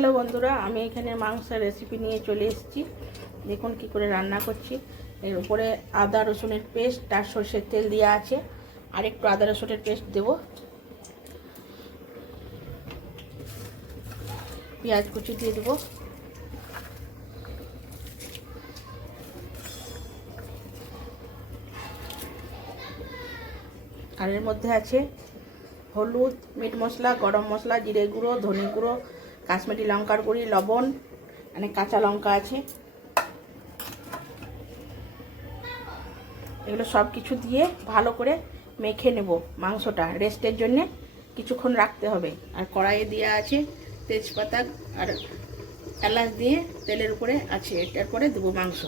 Hello বন্ধুরা, আমি এখানে মাংসের রেসিপি নিয়ে চলে এসেছি। দেখুন কি করে রান্না করছি। এর উপরে আদা রসুনের পেস্ট আর সরষের তেল দেওয়া আছে, আর একটু আদা রসুনের পেস্ট দেব। পেঁয়াজ কুচি দিয়ে দেবো, আর এর মধ্যে আছে হলুদ, মিট মশলা, গরম মশলা, জিরে গুঁড়ো, ধনে গুঁড়ো, কাশ্মীরি লঙ্কার গুঁড়ি, লবণ, মানে কাঁচা লঙ্কা আছে। এগুলো সব কিছু দিয়ে ভালো করে মেখে নেব। মাংসটা রেস্টের জন্যে কিছুক্ষণ রাখতে হবে। আর কড়াইয়ে দেওয়া আছে তেজপাতা আর এলাচ দিয়ে তেলের উপরে আছে, এটার পরে দেবো মাংস।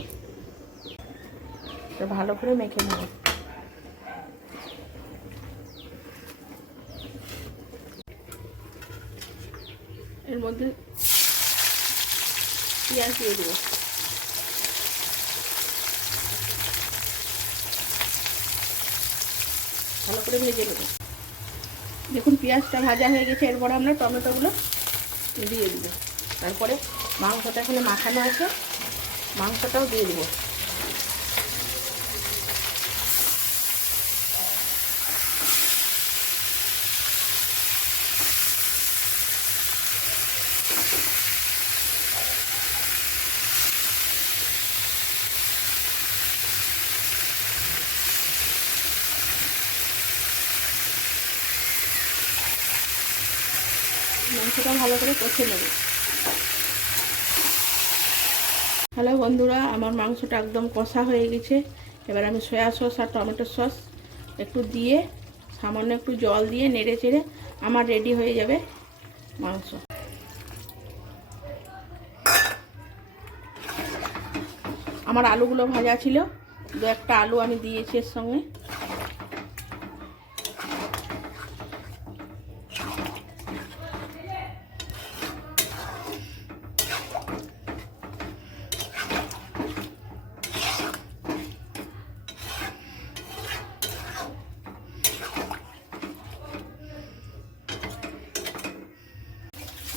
ভালো করে মেখে নেব। এর মধ্যে পেঁয়াজ দিয়ে দেবো, ভালো করে ভেজে নেব। দেখুন পেঁয়াজটা ভাজা হয়ে গেছে। এরপর আমরা টমেটোগুলো দিয়ে দিব। তারপরে মাংসটা এখানে মাখানো আছে, মাংসটাও দিয়ে দেবো। মাংসটা ভালো করে কষে নেব। হ্যালো বন্ধুরা, আমার মাংসটা একদম কষা হয়ে গেছে। এবার আমি সয়া সস আর টমেটো সস একটু দিয়ে, সামান্য একটু জল দিয়ে নেড়ে চেড়ে আমার রেডি হয়ে যাবে মাংস। আমার আলুগুলো ভাজা ছিল, দু একটা আলু আমি দিয়েছি এর সঙ্গে।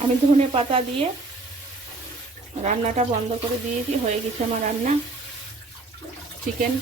আমি ধনে পাতা দিয়ে রান্নাটা বন্ধ করে দিয়েছি। হয়ে গেছে আমার রান্না। চিকেন